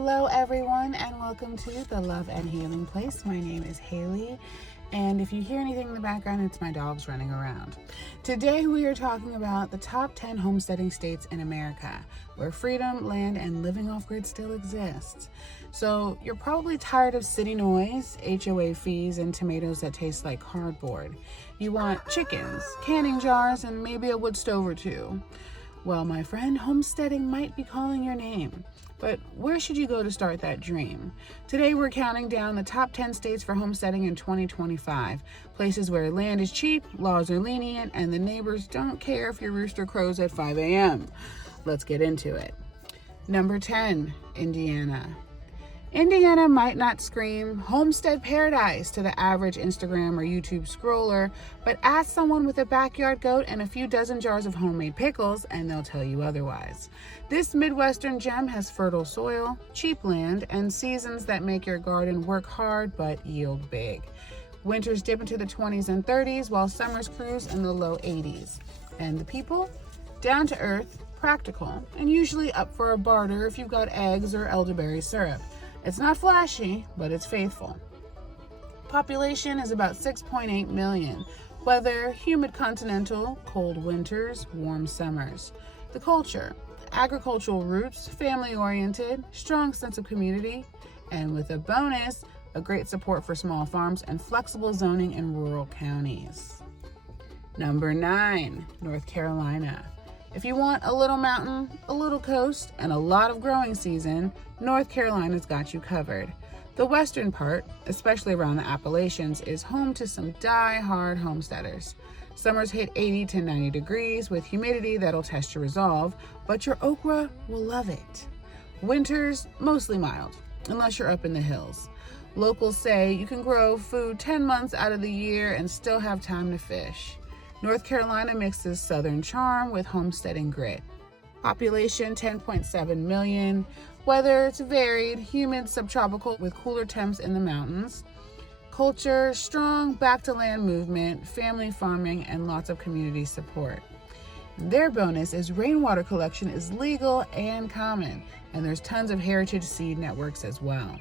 Hello everyone, and welcome to the Love and Healing Place. My name is Haley, and if you hear anything in the background, it's my dogs running around. Today we are talking about the top 10 homesteading states in America, where freedom, land, and living off-grid still exists. So you're probably tired of city noise, HOA fees, and tomatoes that taste like cardboard. You want chickens, canning jars, and maybe a wood stove or two. Well, my friend, homesteading might be calling your name. But where should you go to start that dream? Today we're counting down the top 10 states for homesteading in 2025. Places where land is cheap, laws are lenient, and the neighbors don't care if your rooster crows at 5 a.m. Let's get into it. Number 10, Indiana. Indiana might not scream homestead paradise to the average Instagram or YouTube scroller, but ask someone with a backyard goat and a few dozen jars of homemade pickles and they'll tell you otherwise. This Midwestern gem has fertile soil, cheap land, and seasons that make your garden work hard but yield big. Winters dip into the 20s and 30s while summers cruise in the low 80s. And the people? Down to earth, practical, and usually up for a barter if you've got eggs or elderberry syrup. It's not flashy, but it's faithful. Population is about 6.8 million. Weather, humid continental, cold winters, warm summers. The culture, agricultural roots, family-oriented, strong sense of community, and with a bonus, a great support for small farms and flexible zoning in rural counties. Number 9, North Carolina. If you want a little mountain, a little coast, and a lot of growing season, North Carolina's got you covered. The western part, especially around the Appalachians, is home to some die-hard homesteaders. Summers hit 80 to 90 degrees with humidity that'll test your resolve, but your okra will love it. Winters, mostly mild, unless you're up in the hills. Locals say you can grow food 10 months out of the year and still have time to fish. North Carolina mixes southern charm with homesteading grit. Population 10.7 million. Weather, it's varied, humid subtropical with cooler temps in the mountains. Culture, strong back to land movement, family farming, and lots of community support. Their bonus is rainwater collection is legal and common, and there's tons of heritage seed networks as well.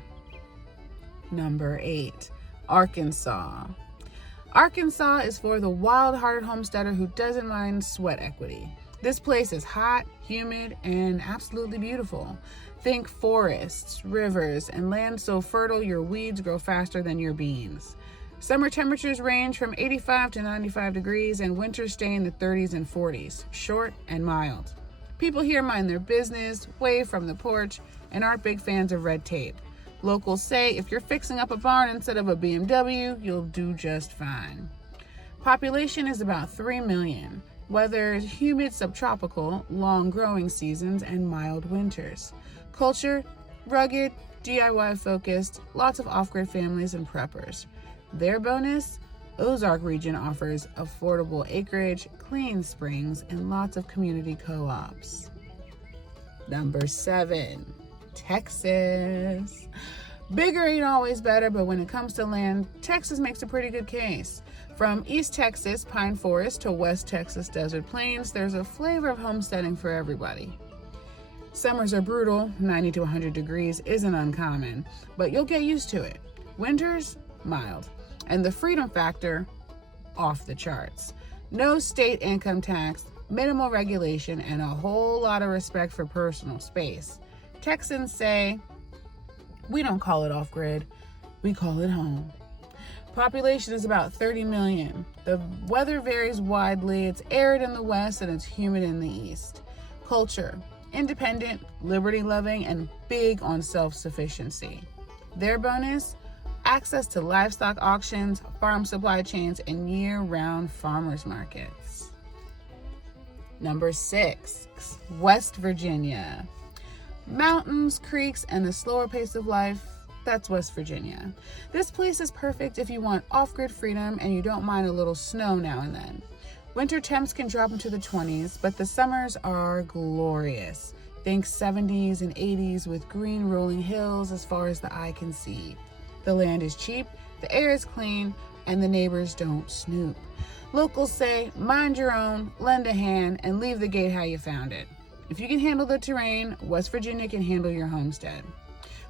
Number 8, Arkansas. Arkansas is for the wild-hearted homesteader who doesn't mind sweat equity. This place is hot, humid, and absolutely beautiful. Think forests, rivers, and land so fertile your weeds grow faster than your beans. Summer temperatures range from 85 to 95 degrees, and winters stay in the 30s and 40s, short and mild. People here mind their business, wave from the porch, and aren't big fans of red tape. Locals say if you're fixing up a barn instead of a BMW, you'll do just fine. Population is about 3 million. Weather is humid subtropical, long growing seasons, and mild winters. Culture, rugged, DIY focused, lots of off-grid families and preppers. Their bonus, Ozark region offers affordable acreage, clean springs, and lots of community co-ops. Number 7, Texas. Bigger ain't always better, but when it comes to land, Texas makes a pretty good case. From East Texas pine forest to West Texas desert plains, there's a flavor of homesteading for everybody. Summers are brutal, 90 to 100 degrees isn't uncommon, but you'll get used to it. Winters, mild. And the freedom factor, off the charts. No state income tax, minimal regulation, and a whole lot of respect for personal space. Texans say, we don't call it off-grid, we call it home. Population is about 30 million. The weather varies widely. It's arid in the west and it's humid in the east. Culture, independent, liberty-loving, and big on self-sufficiency. Their bonus, access to livestock auctions, farm supply chains, and year-round farmers markets. Number 6, West Virginia. Mountains, creeks, and a slower pace of life, that's West Virginia. This place is perfect if you want off-grid freedom and you don't mind a little snow now and then. Winter temps can drop into the 20s, but the summers are glorious. Think 70s and 80s with green rolling hills as far as the eye can see. The land is cheap, the air is clean, and the neighbors don't snoop. Locals say, mind your own, lend a hand, and leave the gate how you found it. If you can handle the terrain, West Virginia can handle your homestead.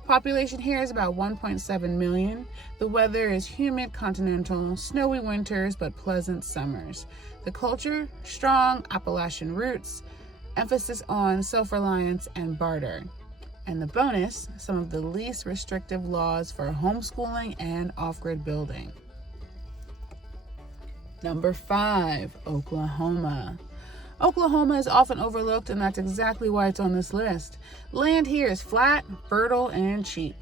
Population here is about 1.7 million. The weather is humid continental, snowy winters, but pleasant summers. The culture, strong Appalachian roots, emphasis on self-reliance and barter. And the bonus, some of the least restrictive laws for homeschooling and off-grid building. Number 5, Oklahoma. Oklahoma is often overlooked, and that's exactly why it's on this list. Land here is flat, fertile, and cheap.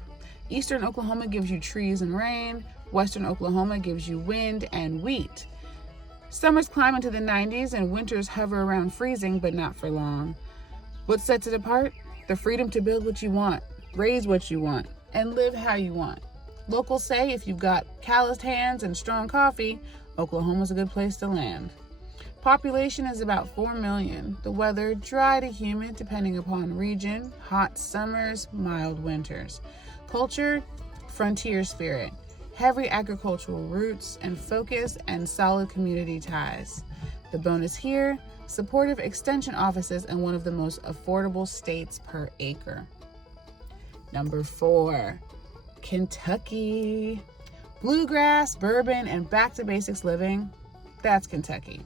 Eastern Oklahoma gives you trees and rain. Western Oklahoma gives you wind and wheat. Summers climb into the 90s and winters hover around freezing, but not for long. What sets it apart? The freedom to build what you want, raise what you want, and live how you want. Locals say if you've got calloused hands and strong coffee, Oklahoma's a good place to land. Population is about 4 million. The weather, dry to humid depending upon region, hot summers, mild winters. Culture, frontier spirit, heavy agricultural roots and focus, and solid community ties. The bonus here, supportive extension offices and one of the most affordable states per acre. Number 4, Kentucky. Bluegrass, bourbon, and back to basics living, that's Kentucky.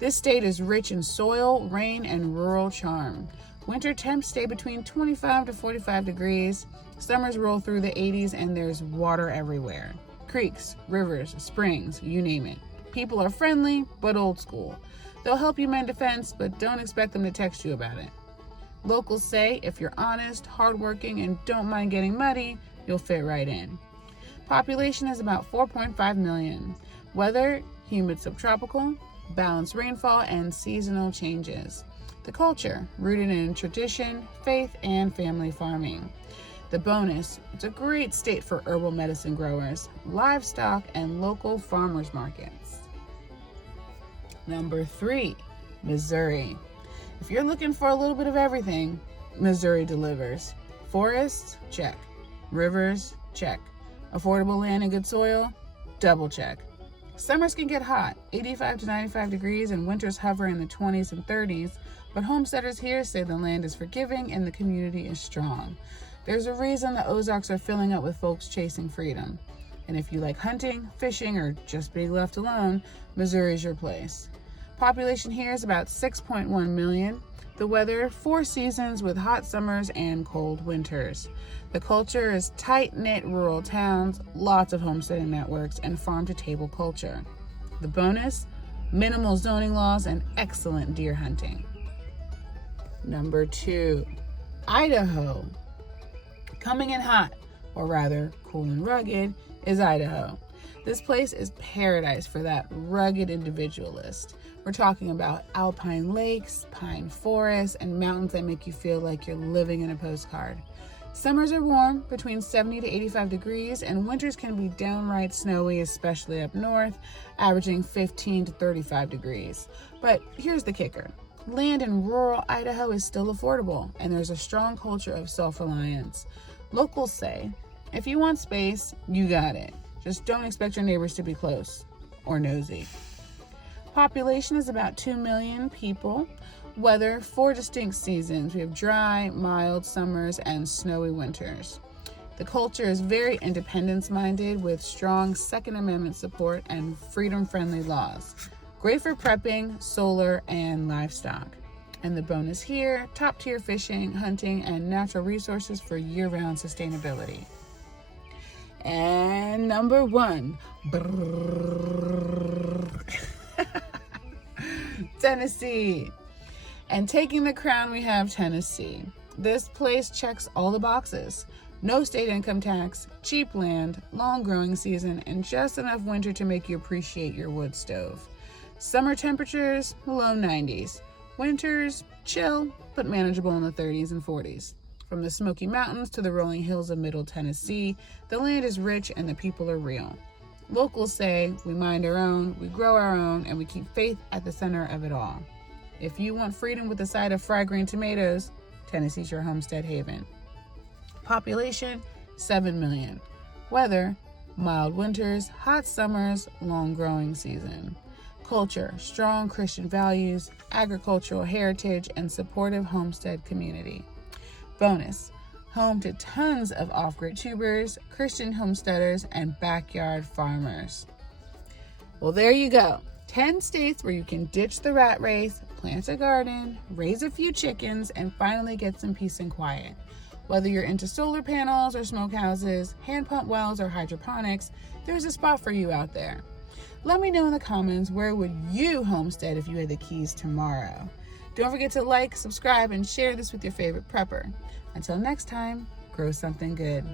This state is rich in soil, rain, and rural charm. Winter temps stay between 25 to 45 degrees. Summers roll through the 80s, and there's water everywhere. Creeks, rivers, springs, you name it. People are friendly, but old school. They'll help you mend a fence, but don't expect them to text you about it. Locals say if you're honest, hardworking, and don't mind getting muddy, you'll fit right in. Population is about 4.5 million. Weather, humid subtropical, balanced rainfall, and seasonal changes. The culture, rooted in tradition, faith, and family farming. The bonus, it's a great state for herbal medicine growers, livestock, and local farmers markets. Number 3, Missouri. If you're looking for a little bit of everything, Missouri delivers. Forests, check. Rivers, check. Affordable land and good soil, double check. Summers can get hot, 85 to 95 degrees, and winters hover in the 20s and 30s, but homesteaders here say the land is forgiving and the community is strong. There's a reason the Ozarks are filling up with folks chasing freedom. And if you like hunting, fishing, or just being left alone, Missouri's your place. Population here is about 6.1 million. The weather, 4 seasons with hot summers and cold winters. The culture is tight-knit rural towns, lots of homesteading networks, and farm-to-table culture. The bonus, minimal zoning laws and excellent deer hunting. Number 2, Idaho. Coming in hot, or rather cool and rugged, is Idaho. This place is paradise for that rugged individualist. We're talking about alpine lakes, pine forests, and mountains that make you feel like you're living in a postcard. Summers are warm, between 70 to 85 degrees, and winters can be downright snowy, especially up north, averaging 15 to 35 degrees. But here's the kicker. Land in rural Idaho is still affordable, and there's a strong culture of self-reliance. Locals say, if you want space, you got it. Just don't expect your neighbors to be close or nosy. Population is about 2 million people. Weather, 4 distinct seasons. We have dry, mild summers and snowy winters. The culture is very independence-minded with strong Second Amendment support and freedom-friendly laws. Great for prepping, solar, and livestock. And the bonus here, top-tier fishing, hunting, and natural resources for year-round sustainability. And number 1, Tennessee. And taking the crown, we have Tennessee. This place checks all the boxes. No state income tax, cheap land, long growing season, and just enough winter to make you appreciate your wood stove. Summer temperatures, low 90s. Winters, chill, but manageable in the 30s and 40s. From the Smoky Mountains to the rolling hills of Middle Tennessee, the land is rich and the people are real. Locals say we mind our own, we grow our own, and we keep faith at the center of it all. If you want freedom with a side of fried green tomatoes, Tennessee's your homestead haven. Population, 7 million. Weather, mild winters, hot summers, long growing season. Culture, strong Christian values, agricultural heritage, and supportive homestead community. Bonus, home to tons of off-grid tubers, Christian homesteaders, and backyard farmers. Well, there you go. 10 states where you can ditch the rat race, plant a garden, raise a few chickens, and finally get some peace and quiet. Whether you're into solar panels or smokehouses, hand pump wells or hydroponics, there's a spot for you out there. Let me know in the comments, where would you homestead if you had the keys tomorrow? Don't forget to like, subscribe, and share this with your favorite prepper. Until next time, grow something good.